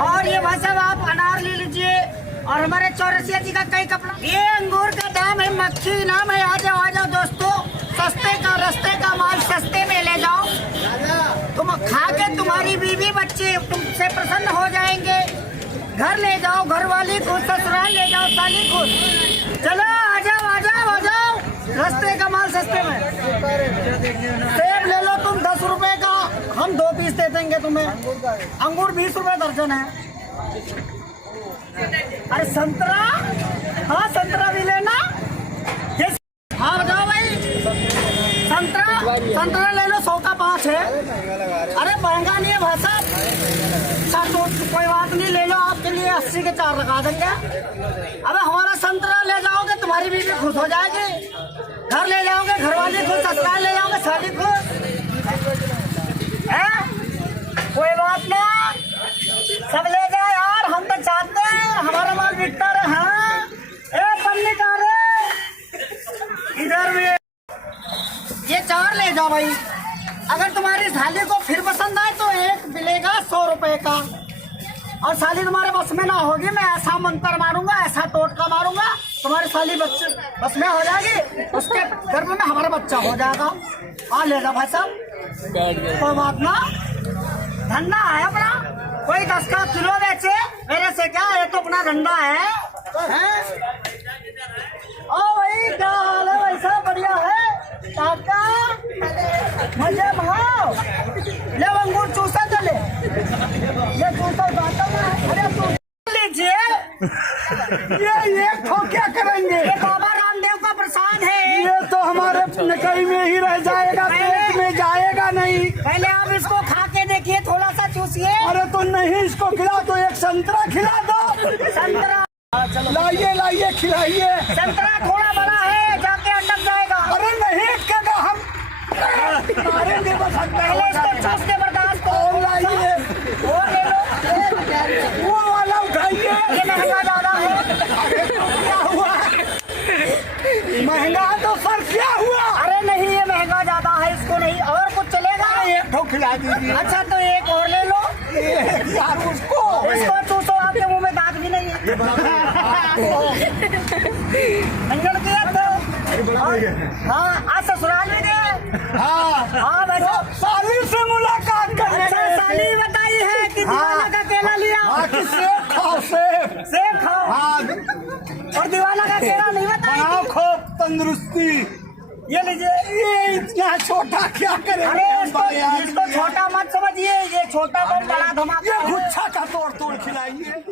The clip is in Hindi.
और ये भाई साहब आप अनार ले लीजिए। और हमारे चौरसिया जी का कई कपड़ा। ये अंगूर का दाम है, मक्खी नाम है। आ जाओ दोस्तों, सस्ते का रस्ते का माल सस्ते में ले जाओ। तुम खा के तुम्हारी बीवी बच्चे तुमसे प्रसन्न हो जाएंगे। घर ले जाओ, घर वाली खुश, ससुराल ले जाओ, साली खुश। चलो आ जाओ। रस्ते का माल सस्ते में। सेब ले लो तुम 10 रुपए का, हम 2 पीस दे देंगे तुम्हें। अंगूर 20 रुपए दर्जन है। अरे संतरा, हाँ संतरा भी लेना। हाँ बताओ भाई, संतरा ले लो, 100 का 5 है। अरे महंगा नहीं है भाई साहब, तो कोई बात नहीं, ले लो, आपके लिए 80 के 4 लगा देंगे। अबे हमारा संतरा ले जाओगे, तुम्हारी बीवी खुश हो जाएगी। घर ले जाओगे, घर वाले खुश, ससुराल ले जाओगे, साली खुश है। कोई बात ना, सब ले जाए यार, हम तो चाहते हैं हमारा माल बिकता रहे। हाँ पन्नी का रे, इधर भी ये 4 ले जाओ भाई। अगर तुम्हारी साली को फिर पसंद आए तो एक मिलेगा 100 रुपए का। और साली तुम्हारे बस में ना होगी, मैं ऐसा मंत्र मारूंगा, ऐसा टोटका मारूंगा, तुम्हारी साली बच्चे बस में हो जाएगी, उसके गर्भ में हमारा बच्चा हो जाएगा। हाँ ले जाओ भाई साहब, कोई बात ना, धंधा है अपना। कोई 10 का किलो बेचे मेरे से क्या, ये तो अपना धंधा है। ओ भाई क्या हाल है भाई साहब? बढ़िया है काका, मजे भाव। ले अंगूर चूसा चले, ये चूसा बात है। अरे तू लीजिए, ये तो क्या करेंगे? ये बाबा रामदेव का प्रसाद है। ये तो हमारे नकई में ही रह जाएगा, पेट में जाएगा नहीं। पहले आप इसको खा के देखिए, थोड़ा सा चूसिए। अरे तो नहीं, इसको खिला दो, एक संतरा खिला दो। संतरा लाइए खिलाइए। संतरा थोड़ा बड़ा है, जाके अटक जाएगा। अरे नहीं अटकेगा, हम मारेंगे बस। पहले इसको चूस के बर्दाश्त करो। लाइए, वो ले लो, वो वाला उठाइए। ये महंगा ज्यादा है। क्या हुआ? महंगा तो सर क्या हुआ? अरे नहीं, ये महंगा ज्यादा है, इसको नहीं। और कुछ चलेगा? एक ठो खिला दीजिए। अच्छा तो एक और ले लो यार। इसको चूसो, आपके मुंह में दांत भी नहीं है। मंगल किया तो हाँ, आज ससुराल में गए। हाँ वैसे साली से मुलाकात करने। अच्छा साली बताई है कि दीवाना का केला लिया। सेब खाओ, सेब खाओ। हाँ और दीवाना का केला नहीं बताया। खूब तंदुरुस्ती। ये लीजिए। ये इतना छोटा क्या करें? अरे इसको छोटा मत समझिए, ये छोटा बहुत बड़ा धमाका। ये गुच्छा का तोड़ खिलाइए।